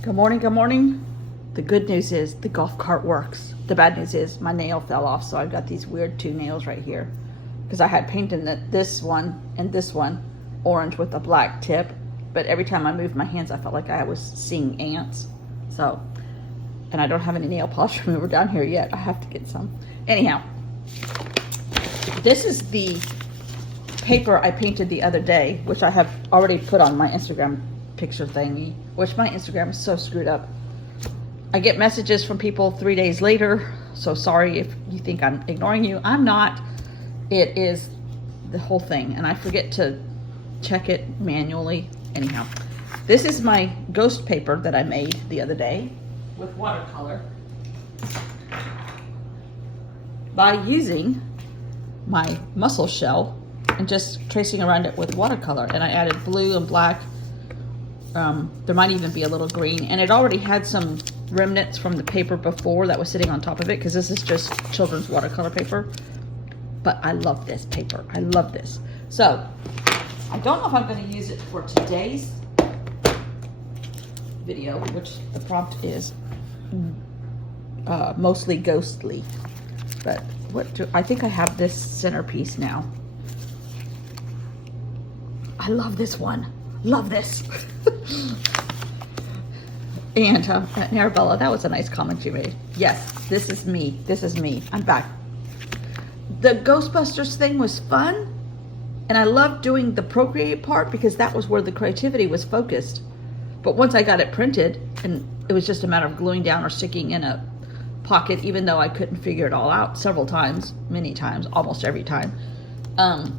Good morning, good morning. The good news is the golf cart works. The bad news is my nail fell off, so I've got these weird two nails right here. Because I had painted this one and this one orange with a black tip, but every time I moved my hands, I felt like I was seeing ants. So, and I don't have any nail polish remover down here yet. I have to get some. Anyhow, this is the paper I painted the other day, which I have already put on my Instagram picture thingy, which my Instagram is so screwed up. I get messages from people 3 days later, so sorry if you think I'm ignoring you. I'm not. It is the whole thing, and I forget to check it manually. Anyhow, this is my ghost paper that I made the other day with watercolor by using my mussel shell and just tracing around it with watercolor. And I added blue and black. There might even be a little green, and it already had some remnants from the paper before that was sitting on top of it, because this is just children's watercolor paper. But I love this paper. I love this. So I don't know if I'm going to use it for today's video, which the prompt is mostly ghostly. But I think I have this centerpiece now. I love this one. Love this. And Arabella, that was a nice comment you made. Yes, this is me. This is me. I'm back. The Ghostbusters thing was fun, and I loved doing the Procreate part because that was where the creativity was focused. But once I got it printed, and it was just a matter of gluing down or sticking in a pocket, even though I couldn't figure it all out several times, many times, almost every time. I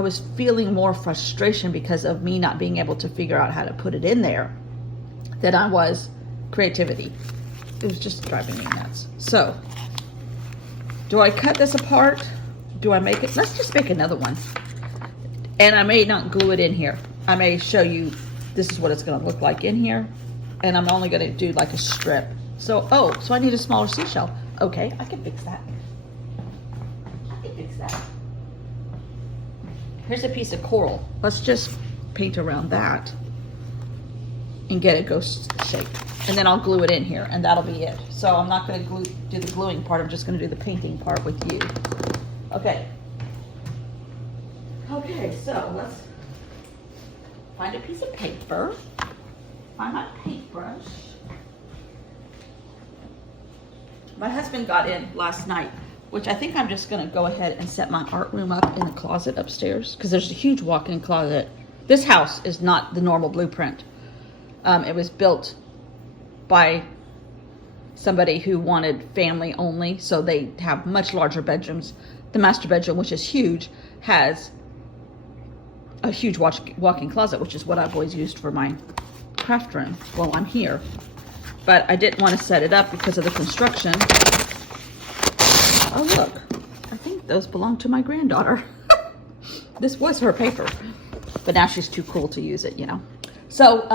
was feeling more frustration because of me not being able to figure out how to put it in there than I was creativity. It was just driving me nuts. So, do I cut this apart? Do I make it? Let's just make another one. And I may not glue it in here. I may show you this is what it's going to look like in here. And I'm only going to do like a strip. So, so I need a smaller seashell. Okay, I can fix that. Fix that. Here's a piece of coral. Let's just paint around that and get a ghost shape. And then I'll glue it in here, and that'll be it. So I'm not going to do the gluing part. I'm just going to do the painting part with you. Okay. Okay, so let's find a piece of paper. Find my paintbrush. My husband got in last night, which I think I'm just going to go ahead and set my art room up in the closet upstairs, because there's a huge walk-in closet. This house is not the normal blueprint. It was built by somebody who wanted family only, so they have much larger bedrooms. The master bedroom, which is huge, has a huge walk-in closet, which is what I've always used for my craft room while I'm here. But I didn't want to set it up because of the construction. Oh, look, I think those belong to my granddaughter. This was her paper, but now she's too cool to use it, you know. So,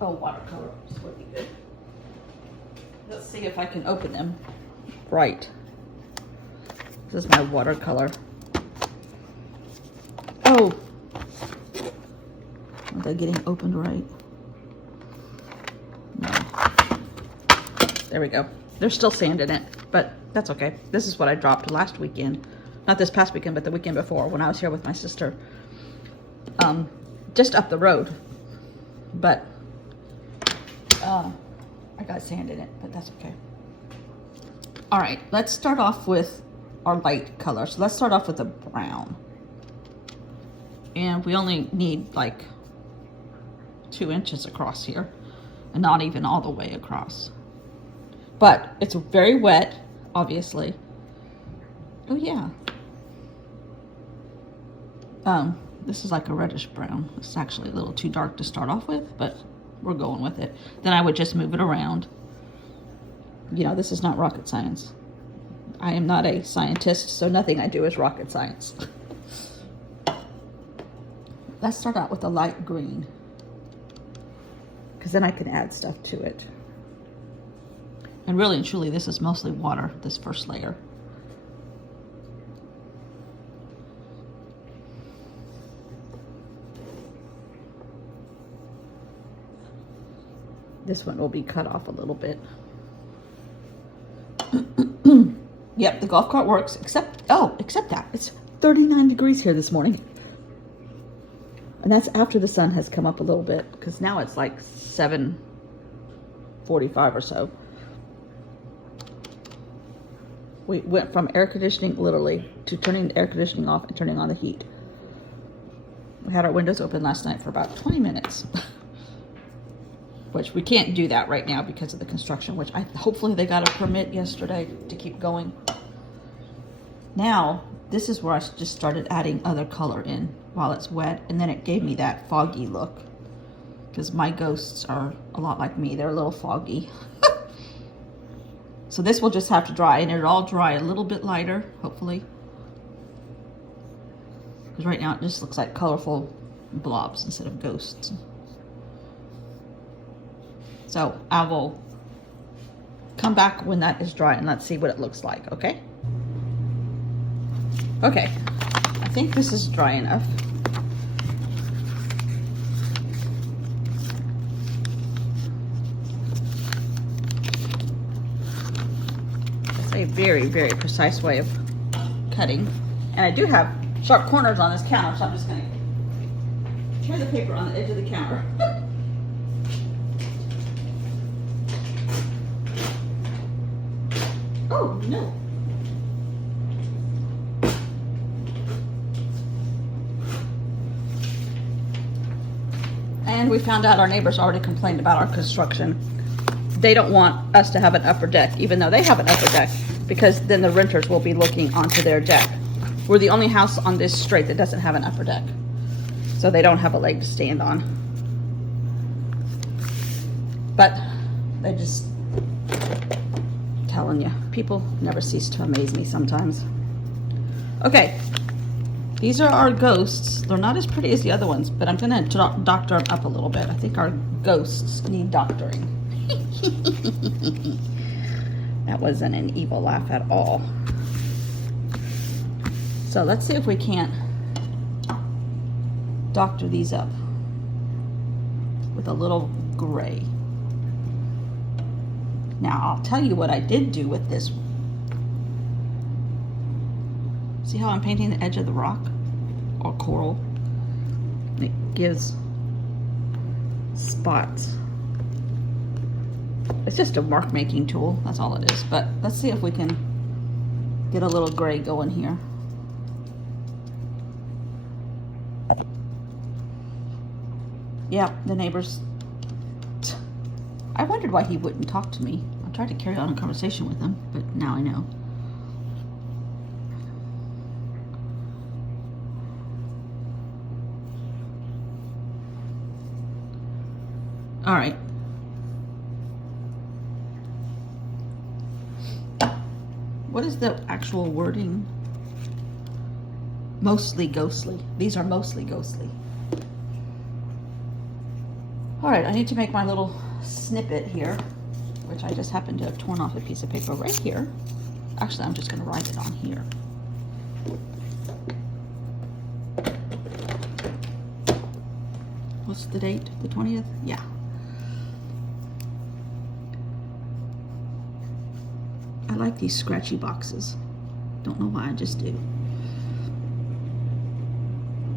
watercolor would be good. Let's see if I can open them right. This is my watercolor. Oh, are they getting opened right? No. There we go. There's still sand in it, but that's okay. This is what I dropped last weekend. Not this past weekend, but the weekend before when I was here with my sister. Just up the road. But I got sand in it, but that's okay. All right, let's start off with our light color. So let's start off with a brown. And we only need like 2 inches across here, and not even all the way across. But it's very wet, obviously. Oh yeah. This is like a reddish brown. It's actually a little too dark to start off with, but we're going with it. Then I would just move it around. You know, this is not rocket science. I am not a scientist, so nothing I do is rocket science. Let's start out with a light green, because then I can add stuff to it. And really and truly, this is mostly water, this first layer. This one will be cut off a little bit. Yep, the golf cart works, except that. It's 39 degrees here this morning. And that's after the sun has come up a little bit, because now it's like 7:45 or so. We went from air conditioning, literally, to turning the air conditioning off and turning on the heat. We had our windows open last night for about 20 minutes. Which we can't do that right now because of the construction, which hopefully they got a permit yesterday to keep going. Now, this is where I just started adding other color in while it's wet, and then it gave me that foggy look. Because my ghosts are a lot like me, they're a little foggy. So this will just have to dry, and it'll all dry a little bit lighter, hopefully. Because right now it just looks like colorful blobs instead of ghosts. So I will come back when that is dry and let's see what it looks like, okay? Okay, I think this is dry enough. It's a very, very precise way of cutting. And I do have sharp corners on this counter, so I'm just gonna tear the paper on the edge of the counter. Oh, no. And we found out our neighbors already complained about our construction. They don't want us to have an upper deck, even though they have an upper deck, because then the renters will be looking onto their deck. We're the only house on this street that doesn't have an upper deck. So they don't have a leg to stand on. But they just... telling you, people never cease to amaze me sometimes. Okay, these are our ghosts. They're not as pretty as the other ones, but I'm gonna doctor them up a little bit. I think our ghosts need doctoring. That wasn't an evil laugh at all. So let's see if we can't doctor these up with a little gray. Now, I'll tell you what I did do with this. See how I'm painting the edge of the rock or coral? It gives spots. It's just a mark making tool, that's all it is. But let's see if we can get a little gray going here. Yeah, the neighbors. I wondered why he wouldn't talk to me. I tried to carry on a conversation with him, but now I know. All right. What is the actual wording? Mostly ghostly. These are mostly ghostly. All right, I need to make my little snippet here, which I just happen to have torn off a piece of paper right here. Actually, I'm just going to write it on here. What's the date? The 20th? Yeah. I like these scratchy boxes. Don't know why, I just do.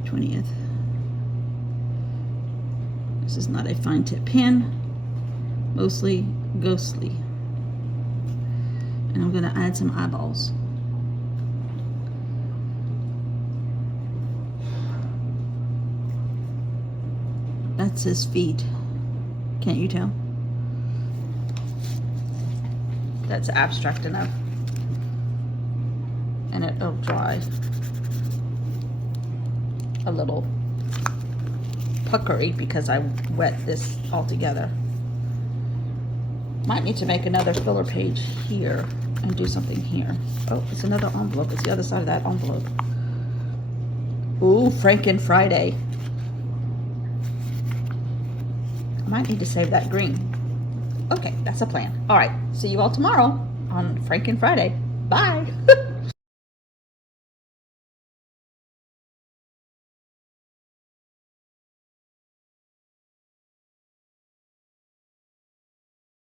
20th. This is not a fine tip pen. Mostly ghostly. And I'm going to add some eyeballs. That's his feet. Can't you tell? That's abstract enough. And it'll dry a little puckery because I wet this all together. Might need to make another filler page here and do something here. Oh, it's another envelope. It's the other side of that envelope. Ooh, Franken Friday. I might need to save that green. Okay, that's a plan. All right, see you all tomorrow on Franken Friday. Bye.